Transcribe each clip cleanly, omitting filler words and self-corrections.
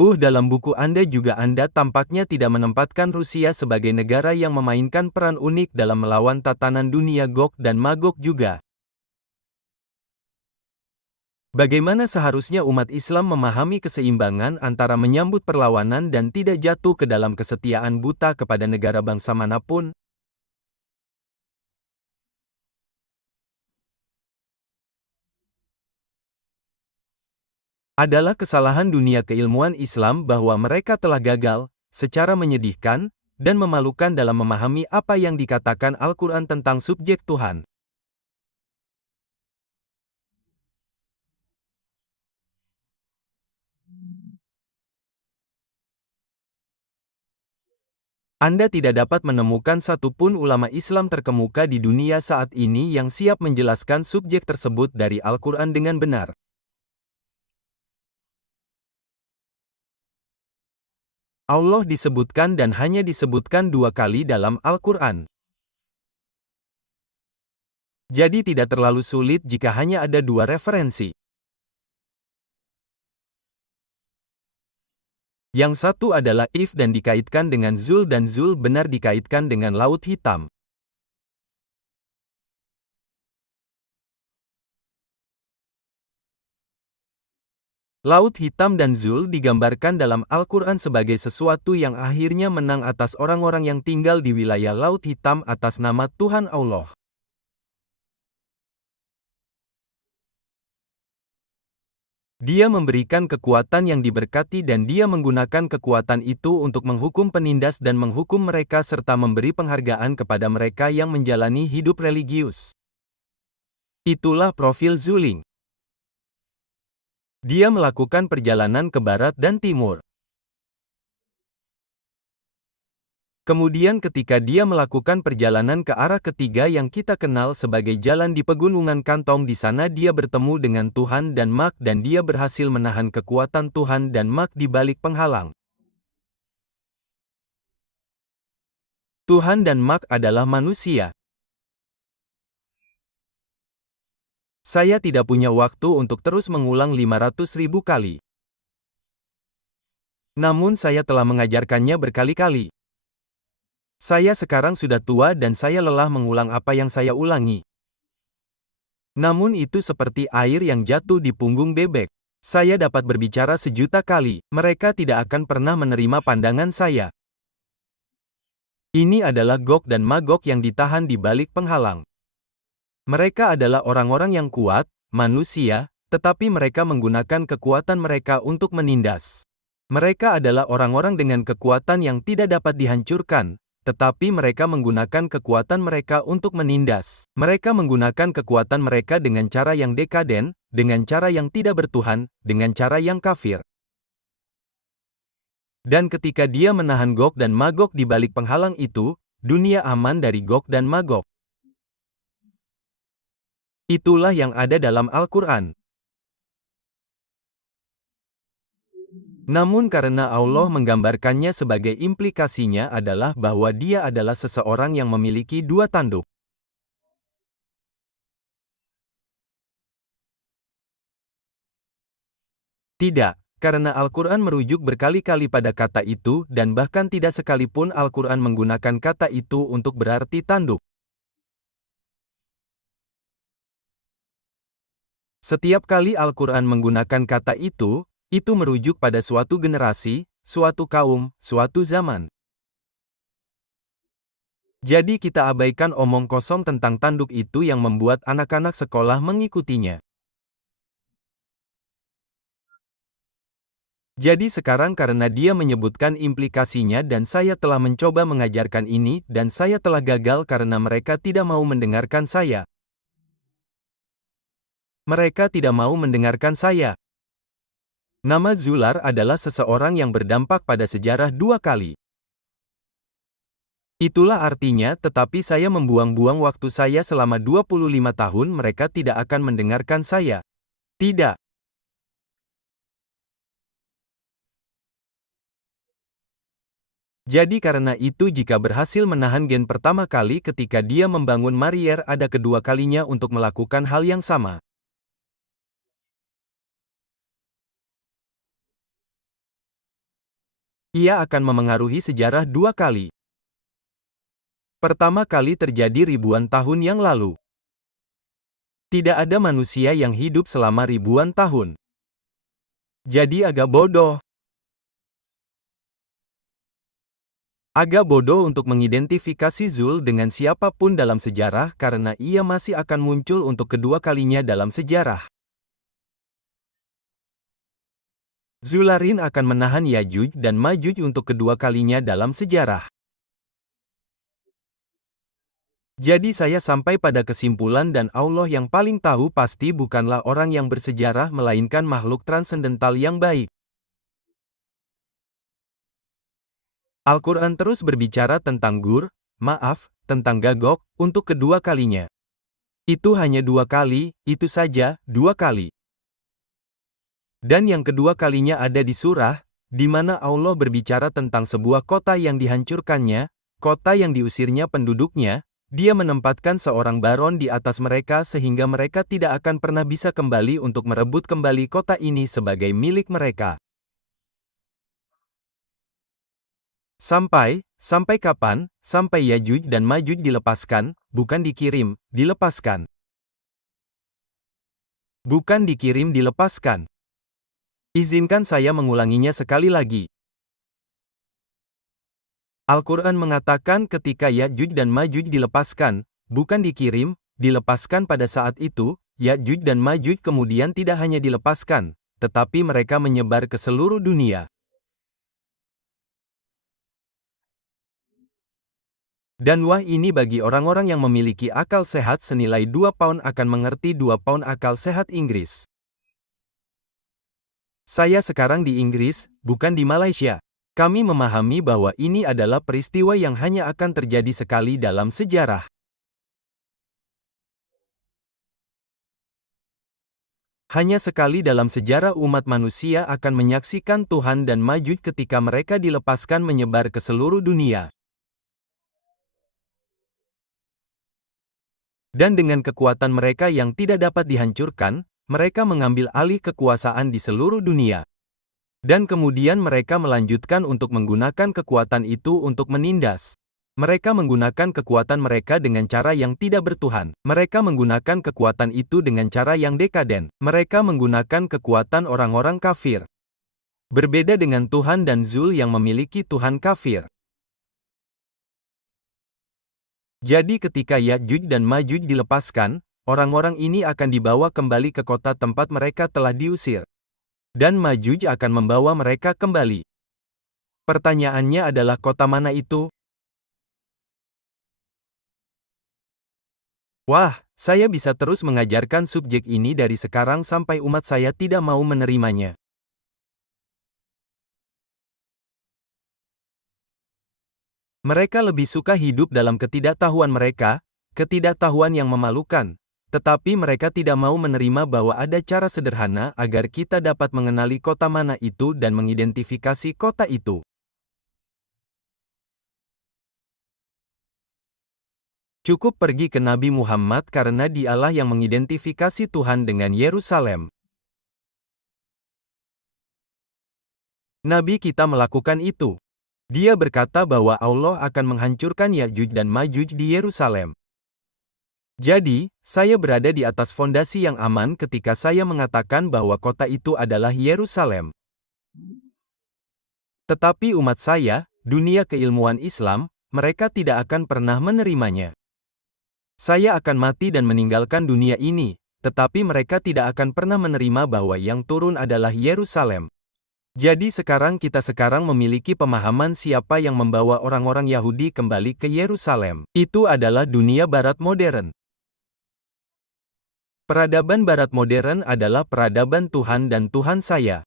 Dalam buku Anda tampaknya tidak menempatkan Rusia sebagai negara yang memainkan peran unik dalam melawan tatanan dunia Gog dan Magog juga. Bagaimana seharusnya umat Islam memahami keseimbangan antara menyambut perlawanan dan tidak jatuh ke dalam kesetiaan buta kepada negara bangsa manapun? Adalah kesalahan dunia keilmuan Islam bahwa mereka telah gagal, secara menyedihkan, dan memalukan dalam memahami apa yang dikatakan Al-Quran tentang subjek Tuhan. Anda tidak dapat menemukan satupun ulama Islam terkemuka di dunia saat ini yang siap menjelaskan subjek tersebut dari Al-Quran dengan benar. Allah disebutkan dan hanya disebutkan 2 kali dalam Al-Quran. Jadi tidak terlalu sulit jika hanya ada 2 referensi. Yang satu adalah if dan dikaitkan dengan Zul dan Zul benar dikaitkan dengan Laut Hitam. Laut Hitam dan Zul digambarkan dalam Al-Quran sebagai sesuatu yang akhirnya menang atas orang-orang yang tinggal di wilayah Laut Hitam atas nama Tuhan Allah. Dia memberikan kekuatan yang diberkati dan dia menggunakan kekuatan itu untuk menghukum penindas dan menghukum mereka serta memberi penghargaan kepada mereka yang menjalani hidup religius. Itulah profil Zuling. Dia melakukan perjalanan ke barat dan timur. Kemudian ketika dia melakukan perjalanan ke arah ketiga yang kita kenal sebagai jalan di pegunungan Kantong, di sana dia bertemu dengan Tuhan dan Mag dan dia berhasil menahan kekuatan Tuhan dan Mag di balik penghalang. Tuhan dan Mag adalah manusia. Saya tidak punya waktu untuk terus mengulang 500.000 kali. Namun saya telah mengajarkannya berkali-kali. Saya sekarang sudah tua dan saya lelah mengulang apa yang saya ulangi. Namun itu seperti air yang jatuh di punggung bebek. Saya dapat berbicara 1.000.000 kali, mereka tidak akan pernah menerima pandangan saya. Ini adalah Gog dan Magog yang ditahan di balik penghalang. Mereka adalah orang-orang yang kuat, manusia, tetapi mereka menggunakan kekuatan mereka untuk menindas. Mereka adalah orang-orang dengan kekuatan yang tidak dapat dihancurkan, tetapi mereka menggunakan kekuatan mereka untuk menindas. Mereka menggunakan kekuatan mereka dengan cara yang dekaden, dengan cara yang tidak bertuhan, dengan cara yang kafir. Dan ketika dia menahan Gog dan Magog di balik penghalang itu, dunia aman dari Gog dan Magog. Itulah yang ada dalam Al-Quran. Namun karena Allah menggambarkannya sebagai implikasinya adalah bahwa dia adalah seseorang yang memiliki 2 tanduk. Tidak, karena Al-Quran merujuk berkali-kali pada kata itu dan bahkan tidak sekalipun Al-Quran menggunakan kata itu untuk berarti tanduk. Setiap kali Al-Quran menggunakan kata itu merujuk pada suatu generasi, suatu kaum, suatu zaman. Jadi kita abaikan omong kosong tentang tanduk itu yang membuat anak-anak sekolah mengikutinya. Jadi sekarang karena dia menyebutkan implikasinya dan saya telah mencoba mengajarkan ini dan saya telah gagal karena mereka tidak mau mendengarkan saya. Mereka tidak mau mendengarkan saya. Nama Zular adalah seseorang yang berdampak pada sejarah 2 kali. Itulah artinya, tetapi saya membuang-buang waktu saya selama 25 tahun, mereka tidak akan mendengarkan saya. Tidak. Jadi karena itu jika berhasil menahan gen pertama kali ketika dia membangun Marier, ada kedua kalinya untuk melakukan hal yang sama. Ia akan memengaruhi sejarah dua kali. Pertama kali terjadi ribuan tahun yang lalu. Tidak ada manusia yang hidup selama ribuan tahun. Jadi agak bodoh. Agak bodoh untuk mengidentifikasi Zul dengan siapapun dalam sejarah karena ia masih akan muncul untuk kedua kalinya dalam sejarah. Zularin akan menahan Yajuj dan Majuj untuk kedua kalinya dalam sejarah. Jadi saya sampai pada kesimpulan dan Allah yang paling tahu pasti bukanlah orang yang bersejarah melainkan makhluk transendental yang baik. Al-Quran terus berbicara tentang tentang Gagok, untuk kedua kalinya. Itu hanya dua kali, itu saja, dua kali. Dan yang kedua kalinya ada di surah, di mana Allah berbicara tentang sebuah kota yang dihancurkannya, kota yang diusirnya penduduknya, dia menempatkan seorang baron di atas mereka sehingga mereka tidak akan pernah bisa kembali untuk merebut kembali kota ini sebagai milik mereka. Sampai kapan? Sampai Yajuj dan Majuj dilepaskan, bukan dikirim, dilepaskan. Bukan dikirim dilepaskan. Izinkan saya mengulanginya sekali lagi. Al-Quran mengatakan ketika Yajuj dan Majuj dilepaskan, bukan dikirim, dilepaskan pada saat itu, Yajuj dan Majuj kemudian tidak hanya dilepaskan, tetapi mereka menyebar ke seluruh dunia. Dan wah ini bagi orang-orang yang memiliki akal sehat senilai 2 pound akan mengerti 2 pound akal sehat Inggris. Saya sekarang di Inggris, bukan di Malaysia. Kami memahami bahwa ini adalah peristiwa yang hanya akan terjadi sekali dalam sejarah. Hanya sekali dalam sejarah umat manusia akan menyaksikan Tuhan dan Majuj ketika mereka dilepaskan menyebar ke seluruh dunia. Dan dengan kekuatan mereka yang tidak dapat dihancurkan, mereka mengambil alih kekuasaan di seluruh dunia. Dan kemudian mereka melanjutkan untuk menggunakan kekuatan itu untuk menindas. Mereka menggunakan kekuatan mereka dengan cara yang tidak bertuhan. Mereka menggunakan kekuatan itu dengan cara yang dekaden. Mereka menggunakan kekuatan orang-orang kafir. Berbeda dengan Tuhan dan Zul yang memiliki Tuhan kafir. Jadi ketika Yajuj dan Majuj dilepaskan, orang-orang ini akan dibawa kembali ke kota tempat mereka telah diusir. Dan Majuj akan membawa mereka kembali. Pertanyaannya adalah kota mana itu? Wah, saya bisa terus mengajarkan subjek ini dari sekarang sampai umat saya tidak mau menerimanya. Mereka lebih suka hidup dalam ketidaktahuan mereka, ketidaktahuan yang memalukan. Tetapi mereka tidak mau menerima bahwa ada cara sederhana agar kita dapat mengenali kota mana itu dan mengidentifikasi kota itu. Cukup pergi ke Nabi Muhammad karena dialah yang mengidentifikasi Tuhan dengan Yerusalem. Nabi kita melakukan itu. Dia berkata bahwa Allah akan menghancurkan Yajuj dan Majuj di Yerusalem. Jadi, saya berada di atas fondasi yang aman ketika saya mengatakan bahwa kota itu adalah Yerusalem. Tetapi umat saya, dunia keilmuan Islam, mereka tidak akan pernah menerimanya. Saya akan mati dan meninggalkan dunia ini, tetapi mereka tidak akan pernah menerima bahwa yang turun adalah Yerusalem. Jadi kita sekarang memiliki pemahaman siapa yang membawa orang-orang Yahudi kembali ke Yerusalem. Itu adalah dunia barat modern. Peradaban barat modern adalah peradaban Tuhan dan Tuhan saya.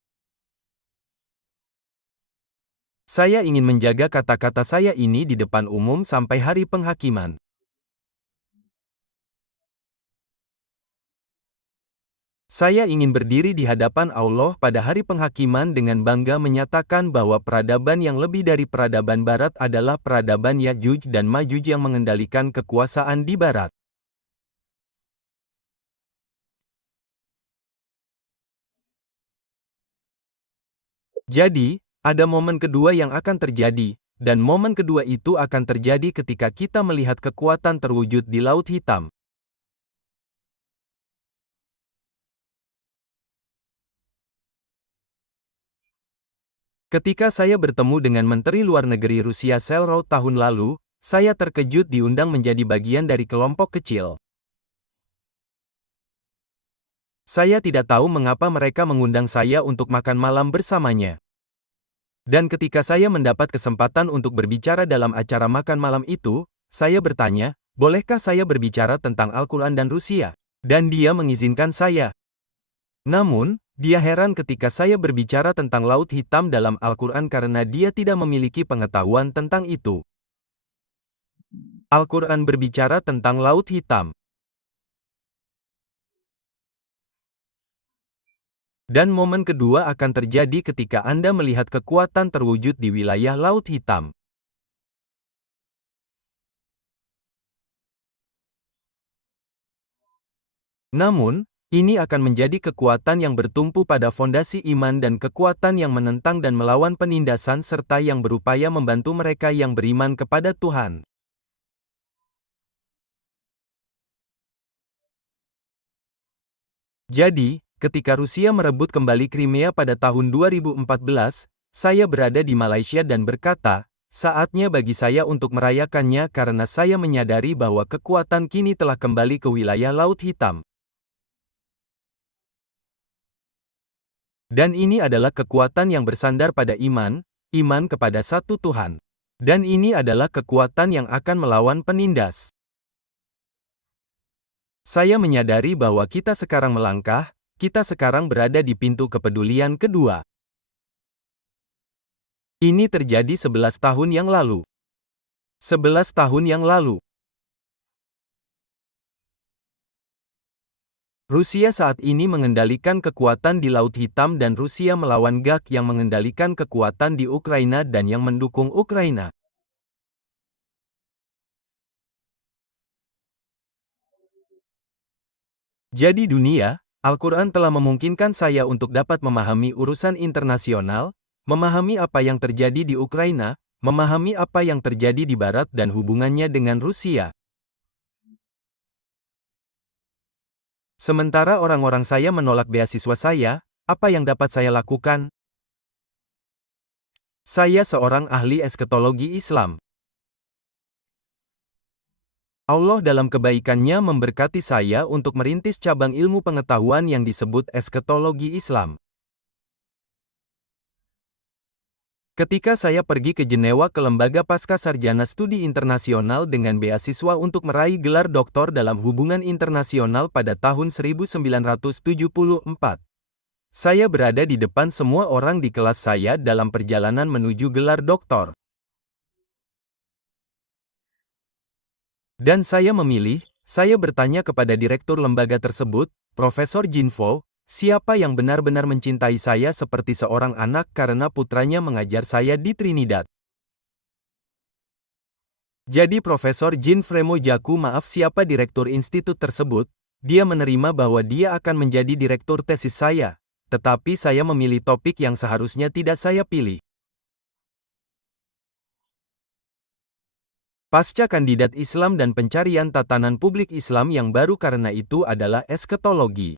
Saya ingin menjaga kata-kata saya ini di depan umum sampai hari penghakiman. Saya ingin berdiri di hadapan Allah pada hari penghakiman dengan bangga menyatakan bahwa peradaban yang lebih dari peradaban barat adalah peradaban Yajuj dan Majuj yang mengendalikan kekuasaan di barat. Jadi, Ada momen kedua yang akan terjadi, dan momen kedua itu akan terjadi ketika kita melihat kekuatan terwujud di Laut Hitam. Ketika saya bertemu dengan Menteri Luar Negeri Rusia Selrow tahun lalu, saya terkejut diundang menjadi bagian dari kelompok kecil. Saya tidak tahu mengapa mereka mengundang saya untuk makan malam bersamanya. Dan ketika saya mendapat kesempatan untuk berbicara dalam acara makan malam itu, saya bertanya, bolehkah saya berbicara tentang Al-Quran dan Rusia? Dan dia mengizinkan saya. Namun, dia heran ketika saya berbicara tentang Laut Hitam dalam Al-Quran karena dia tidak memiliki pengetahuan tentang itu. Al-Quran berbicara tentang Laut Hitam. Dan momen kedua akan terjadi ketika Anda melihat kekuatan terwujud di wilayah Laut Hitam. Namun, ini akan menjadi kekuatan yang bertumpu pada fondasi iman dan kekuatan yang menentang dan melawan penindasan serta yang berupaya membantu mereka yang beriman kepada Tuhan. Jadi, ketika Rusia merebut kembali Crimea pada tahun 2014, saya berada di Malaysia dan berkata, saatnya bagi saya untuk merayakannya karena saya menyadari bahwa kekuatan kini telah kembali ke wilayah Laut Hitam. Dan ini adalah kekuatan yang bersandar pada iman, iman kepada satu Tuhan. Dan ini adalah kekuatan yang akan melawan penindas. Saya menyadari bahwa kita sekarang melangkah, kita sekarang berada di pintu kepedulian kedua. Ini terjadi 11 tahun yang lalu. 11 tahun yang lalu. Rusia saat ini mengendalikan kekuatan di Laut Hitam dan Rusia melawan GAK yang mengendalikan kekuatan di Ukraina dan yang mendukung Ukraina. Jadi dunia, Al-Quran telah memungkinkan saya untuk dapat memahami urusan internasional, memahami apa yang terjadi di Ukraina, memahami apa yang terjadi di Barat dan hubungannya dengan Rusia. Sementara orang-orang saya menolak beasiswa saya, apa yang dapat saya lakukan? Saya seorang ahli eskatologi Islam. Allah dalam kebaikannya memberkati saya untuk merintis cabang ilmu pengetahuan yang disebut eskatologi Islam. Ketika saya pergi ke Jenewa ke Lembaga Pasca Sarjana Studi Internasional dengan beasiswa untuk meraih gelar doktor dalam hubungan internasional pada tahun 1974. Saya berada di depan semua orang di kelas saya dalam perjalanan menuju gelar doktor. Dan saya bertanya kepada direktur lembaga tersebut, Profesor Jinfo, siapa yang benar-benar mencintai saya seperti seorang anak karena putranya mengajar saya di Trinidad. Jadi Profesor Jin Fremo Jaku maaf siapa direktur institut tersebut, dia menerima bahwa dia akan menjadi direktur tesis saya, tetapi saya memilih topik yang seharusnya tidak saya pilih. Pasca kandidat Islam dan pencarian tatanan publik Islam yang baru karena itu adalah eskatologi.